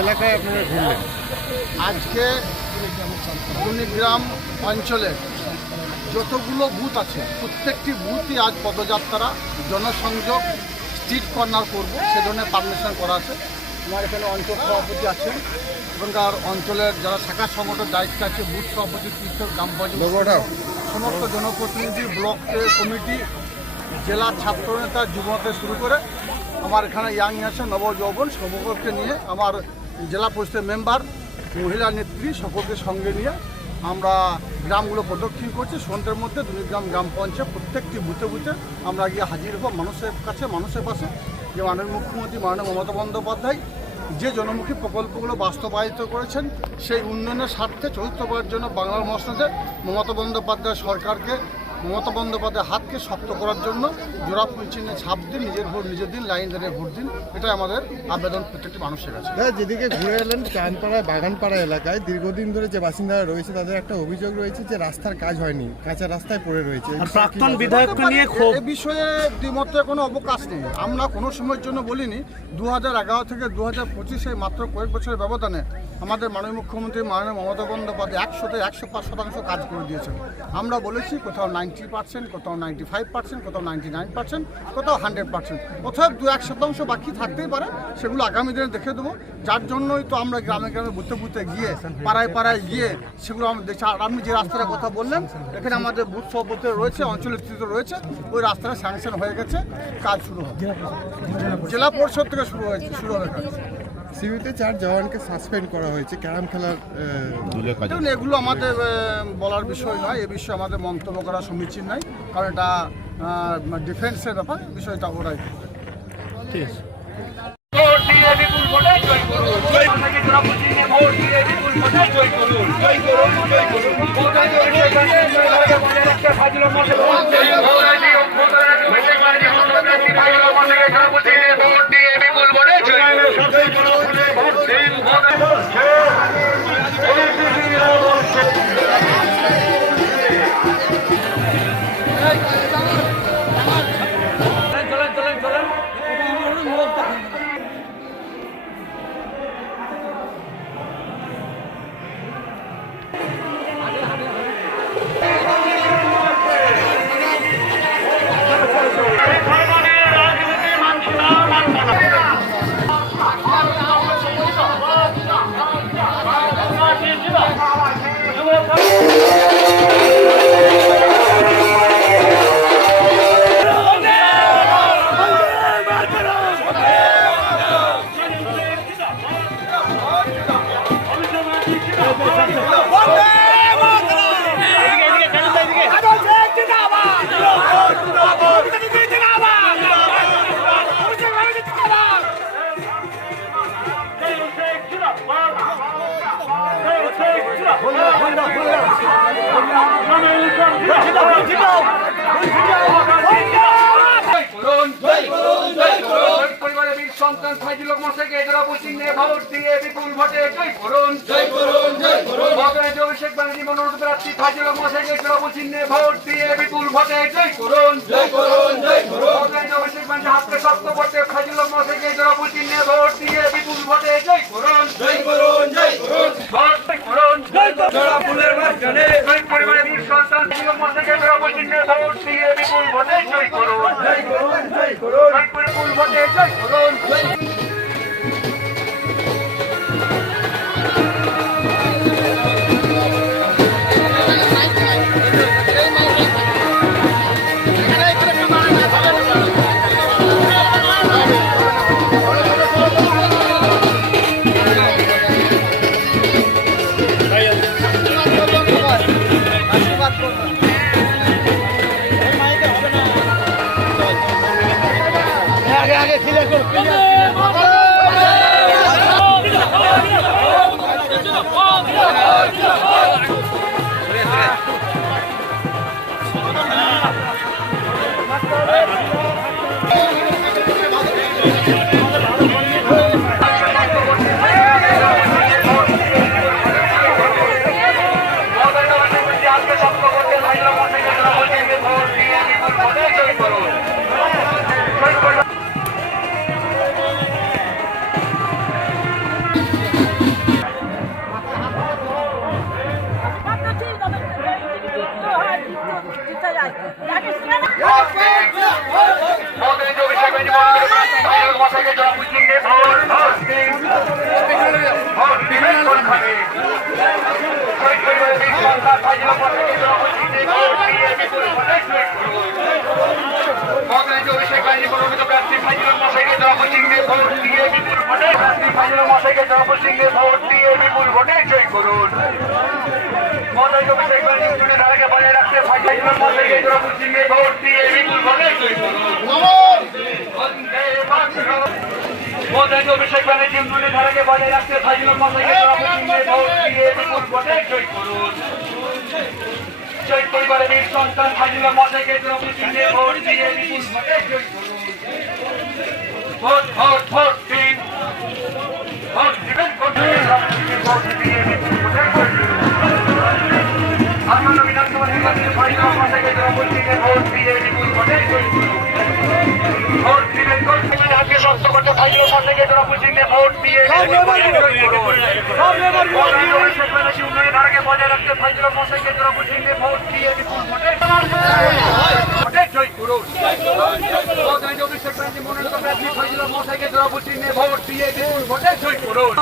এলাকায় আপনারা ঘুরলেন আজকে কুড়িগ্রাম অঞ্চলের যতগুলো বুথ আছে প্রত্যেকটি বুথই আজ পদযাত্রা জনসংযোগ স্ট্রিট কর্নার করব সে ধরনের পারমিশন করা আছে। আমার এখানে অঞ্চল সভাপতি আছেন, এখানকার অঞ্চলের যারা শাখা সংগঠনের দায়িত্ব আছে, বুথ সভাপতি, কৃষক, গ্রাম পঞ্চায়েত, সমস্ত জনপ্রতিনিধি, ব্লক কমিটি, জেলার ছাত্রনেতা, যুবনেতা শুরু করে আমার এখানে ইয়াং আছে নবযৌবন সকলকে নিয়ে, আমার জেলা পরিষদের মেম্বার, মহিলা নেত্রী সকলকে সঙ্গে নিয়ে আমরা গ্রামগুলো প্রদক্ষিণ করছি। সন্ধ্যের মধ্যে দুর্নিগ্রাম গ্রাম পঞ্চায়েত প্রত্যেকটি বুথে বুথে আমরা গিয়ে হাজির হব মানুষের কাছে, মানুষের পাশে। যে মাননীয় মুখ্যমন্ত্রী মাননীয় মমতা বন্দ্যোপাধ্যায় যে জনমুখী প্রকল্পগুলো বাস্তবায়িত করেছেন সেই উন্নয়নের স্বার্থে চতুর্থবারের জন্য বাংলার মসনদে মমতা বন্দ্যোপাধ্যায় সরকারকে, মমতা বন্দ্যোপাধ্যায় হাতকে শক্ত করার জন্য জোড়া ফুল চিহ্নে ছাপ দিন, নিজের ভোট নিজের দিন, লাইন দাঁড়িয়ে ভোট দিন, এটাই আমাদের আবেদন প্রত্যেকটি মানুষের কাছে। যেদিকে ঘুরে এলেন চাঁদপাড়া বাগানপাড়া এলাকায় দীর্ঘদিন ধরে যে বাসিন্দারা রয়েছে তাদের একটা অভিযোগ রয়েছে যে রাস্তার কাজ হয়নি, কাঁচা রাস্তায় পড়ে রয়েছে। প্রাক্তন বিধায়ককে নিয়ে ক্ষোভ। এ বিষয়ে দ্বিমতের কোনো অবকাশ নেই। আমরা কোনো সময়ের জন্য বলিনি 2011 থেকে 2025 মাত্র কয়েক বছরের ব্যবধানে আমাদের মাননীয় মুখ্যমন্ত্রী মাননীয় মমতা বন্দ্যোপাধ্যায় 100তে 105% কাজ করে দিয়েছেন। আমরা বলেছি কোথাও 90%, কোথাও 95%, কোথাও 99%, কোথাও 100%, কোথাও 2-1% বাকি থাকতেই পারে, সেগুলো আগামী দিনে দেখে দেবো। যার জন্যই তো আমরা গ্রামে গ্রামে বুথে বুথে গিয়ে, পাড়ায় পাড়ায় গিয়ে সেগুলো আমরা দেখছি। আর আপনি যে রাস্তার কথা বললেন এখানে আমাদের বুথ সভাপতি রয়েছে, অঞ্চল নেতৃত্ব রয়েছে, ওই রাস্তাটা স্যাংশন হয়ে গেছে, কাজ শুরু হবে, জেলা পরিষদ থেকে শুরু হবে কাজ। সিউড়িতে 4 জওয়ানকে সাসপেন্ড করা হয়েছে ক্যারাম খেলার। দেখুন, এগুলো আমাদের বলার বিষয় নয়, এ বিষয়ে আমাদের মন্তব্য করা সমীচীন নয়, কারণ এটা ডিফেন্সের ব্যাপার, বিষয়টা ওরাই ঠিক আছে। সন্তান ফাইজুল মশাইকে জোড়া চিহ্নে ভোট দিয়ে বিপুল ভোটে জয় করুন, জয় করুন, জয় করুন। মহারাজ অভিষেক ব্যানার্জি মনোনীত প্রার্থী ফাইজুল মশাইকে জোড়া চিহ্নে ভোট দিয়ে বিপুল ভোটে জয় করুন, জয় করুন, জয় করুন। মহারাজ অভিষেক ব্যানার্জি হাতকে শক্ত করতে ফাইজুল মশাইকে জোড়া চিহ্নে ভোট দিয়ে বিপুল ভোটে জয় করুন, জয় করুন, জয় করুন। ভোট করুন, জয় করুন। জোড়া ফুলের মাঝখানে জয় পরিবারের বীর সন্তান ফাইজুল মশাইকে জোড়া চিহ্নে ভোট দিয়ে বিপুল ভোটে জয় করুন, জয় করুন, জয় করুন। বিপুল ভোটে জয় করুন, জয় করুন। আগে আগে ক্লিয়ার করো। ভোট দিন মমতা অভিষেক ব্যানার্জি মনোনীত প্রার্থী ফাইজুল মশাইকে জোড়াফুল চিহ্নে ভোট দিন ভোট দিবেন কোনখানে শহীদ পরিবারের বীর সন্তান ফাইজুল মশাইকে জোড়াফুল চিহ্নে ভোট দিয়ে বিপুল ভোটে জয়ী করুন মমতা অভিষেক ব্যানার্জি মনোনীত প্রার্থী ফাইজুল মশাইকে জোড়াফুল চিহ্নে ভোট দিয়ে বিপুল ভোটে প্রার্থী ফাইজুল মশাইকে জোড়াফুল চিহ্নে ভোট দিয়ে বিপুল ভোটে জয়ী করুন মমতা অভিষেক ব্যানার্জি জুড়ে ধারাকে বজায় রাখতে ফাইজুল মশাইকে জোড়াফুল চিহ্নে ভোট দিয়ে বিপুল ভোটে জয়ী করুন বন্দে মাতরম মমতা অভিষেক ব্যানার্জি জুড়ে ধারাকে বজায় রাখতে ফাইজুল মশাইকে জোড়াফুল চিহ্নে ভোট দিয়ে বিপুল ভোটে জয়ী করুন শহীদ পরিবারের বীর সন্তান ফাইজুল মশাইকে জোড়াফুল চিহ্নে ভোট দিয়ে বিপুল ভোটে জয়ী করুন ভোট ভোট ভোট দিন ভোট দিবেন কোনখানে ভোট দিয়ে বিপুল ভোটে জয়ী করুন আসন্ন বিধানসভা নির্বাচনে ফাইজুল মশাইকে জোড়াফুল চিহ্নে ভোট দিয়ে বিপুল ভোটে জয়ী করুন ভোট দিবেন কোনখানে হাতকে শক্ত করতে ফাইজুল মশাইকে জোড়াফুল চিহ্নে ভোট দিয়ে বিপুল ভোটে জয়ী করুন মমতা অভিষেক ব্যানার্জি উন্নয়নের ধারাকে বজায় রাখতে ফাইজুল মশাইকে জোড়াফুল চিহ্নে ভোট দিয়ে বিপুল ভোটে জয়ী করুন মমতা অভিষেক ব্যানার্জি মনোনীত প্রার্থী ফাইজুল মশাইকে জোড়াফুল চিহ্নে ভোট দিয়ে বিপুল ভোটে জয়ী করুন